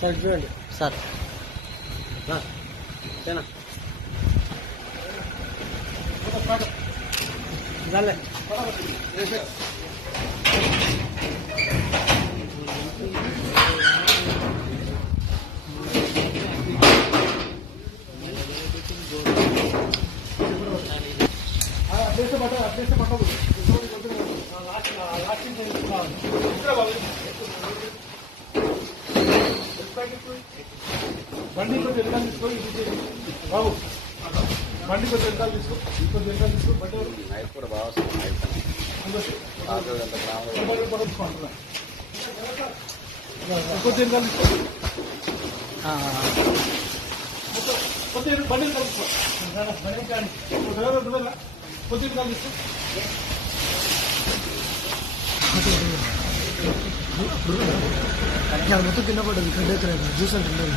sir చూడండి sir బండి కొంచెం వెనకాల తీసుకో బాబు బండి కొంచెం వెనకాల తీసుకో కొంచెం వెనకాల తీసుకో బండి కూడా బాగా కొంచెం వెనకాల తీసుకో కొంచెం బండి వెనకాల తీసుకో కొంచెం వెనకాల తీసుకో మొత్తం కింద పడ్డది గడ్డ జ్యూస్ అంటున్నారు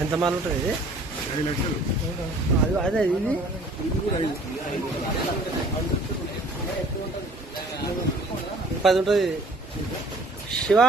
ఎంత మాలు ఉంటుంది ఇది 5 లక్షలు అదే ఇది కూడా 5 10 ఉంటుంది శివ